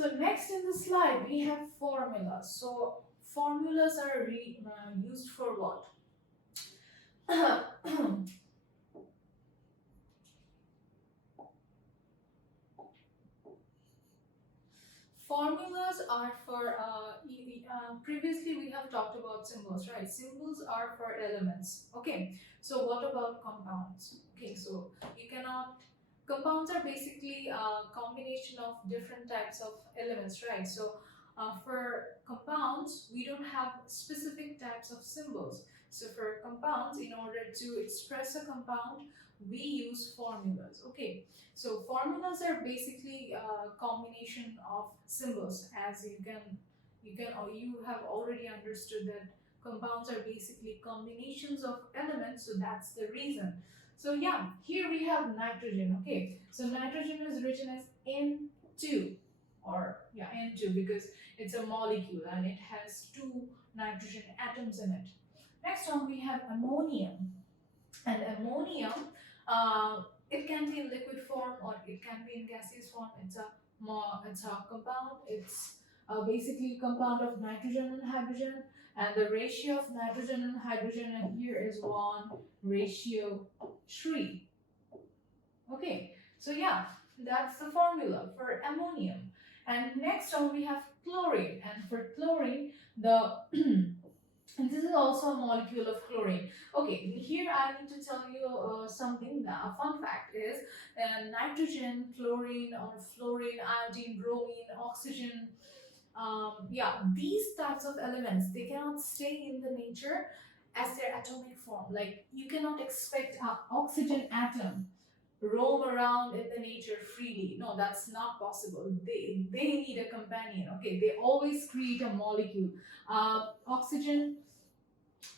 So next in the slide we have formulas. So formulas are used for what? Formulas are for, previously we have talked about symbols, right? Symbols are for elements. Okay, so what about compounds? Okay, so you cannot, compounds are basically a combination of different types of elements, right? So for compounds, we don't have specific types of symbols. So for compounds, in order to express a compound, we use formulas. Okay, so formulas are basically a combination of symbols, as you have already understood that compounds are basically combinations of elements, so that's the reason. So yeah, here we have nitrogen. Okay, so nitrogen is written as N2, or yeah, N2, because it's a molecule and it has two nitrogen atoms in it. Next one we have ammonium, and ammonium, it can be in liquid form or it can be in gaseous form. It's a compound. It's basically a compound of nitrogen and hydrogen, and the ratio of nitrogen and hydrogen here is 1:3. Okay, so yeah, that's the formula for ammonium. And next on we have chlorine, and for chlorine, the and this is also a molecule of chlorine. Okay, here I need to tell you something. A fun fact is nitrogen, chlorine, or fluorine, iodine, bromine, oxygen. Yeah, these types of elements, they cannot stay in the nature as their atomic form. Like you cannot expect an oxygen atom roam around in the nature freely. No, that's not possible. They need a companion. Okay, they always create a molecule. Oxygen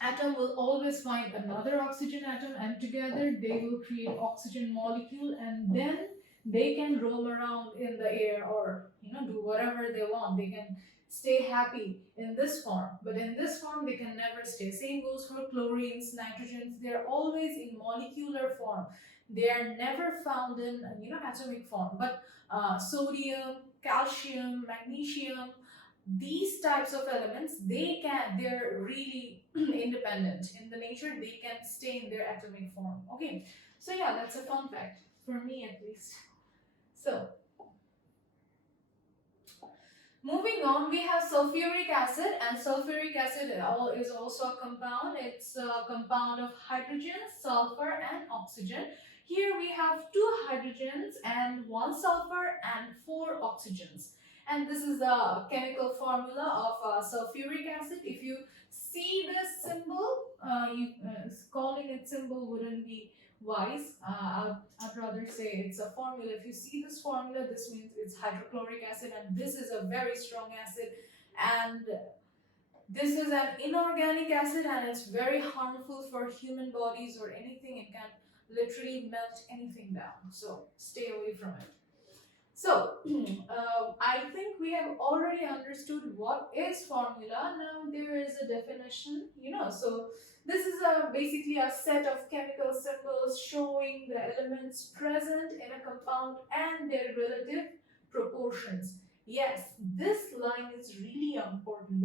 atom will always find another oxygen atom, and together they will create oxygen molecule, and then they can roam around in the air, or do whatever they want. They can stay happy in this form, but in this form they can never stay. Same goes for chlorines, nitrogens. They're always in molecular form. They are never found in atomic form. But sodium, calcium, magnesium, these types of elements, they're really independent in the nature. They can stay in their atomic form. Okay, so yeah, that's a fun fact for me at least. So moving on, we have sulfuric acid, and sulfuric acid is also a compound. It's a compound of hydrogen, sulfur, and oxygen. Here we have 2 hydrogens and 1 sulfur and 4 oxygens. And this is the chemical formula of sulfuric acid. If you see this symbol, calling it symbol wouldn't be wise. I'd rather say it's a formula. If you see this formula, this means it's hydrochloric acid, and this is a very strong acid, and this is an inorganic acid, and it's very harmful for human bodies or anything. It can literally melt anything down, so stay away from it. So I think we have already understood what is formula. Now there is a definition, so this is basically a set of chemical symbols showing the elements present in a compound and their relative proportions. Yes, this line is really important,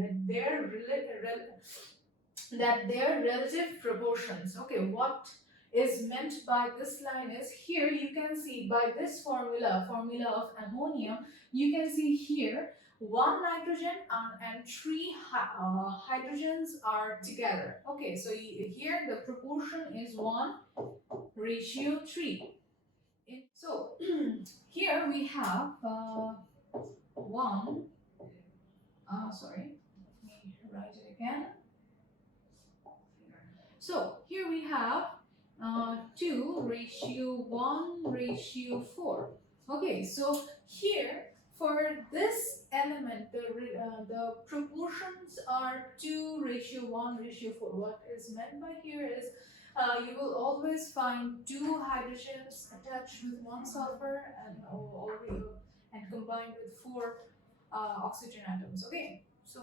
that their relative proportions. Okay, what is meant by this line is, here you can see by this formula of ammonium, you can see here 1 nitrogen and 3 hydrogens are together. Okay, so here the proportion is 1:3. So here we have sorry, let me write it again. So here we have 2:1:4. Okay, so here for this element, the proportions are 2:1:4. What is meant by here is you will always find 2 hydrogens attached with 1 sulfur and combined with 4 oxygen atoms. Okay, so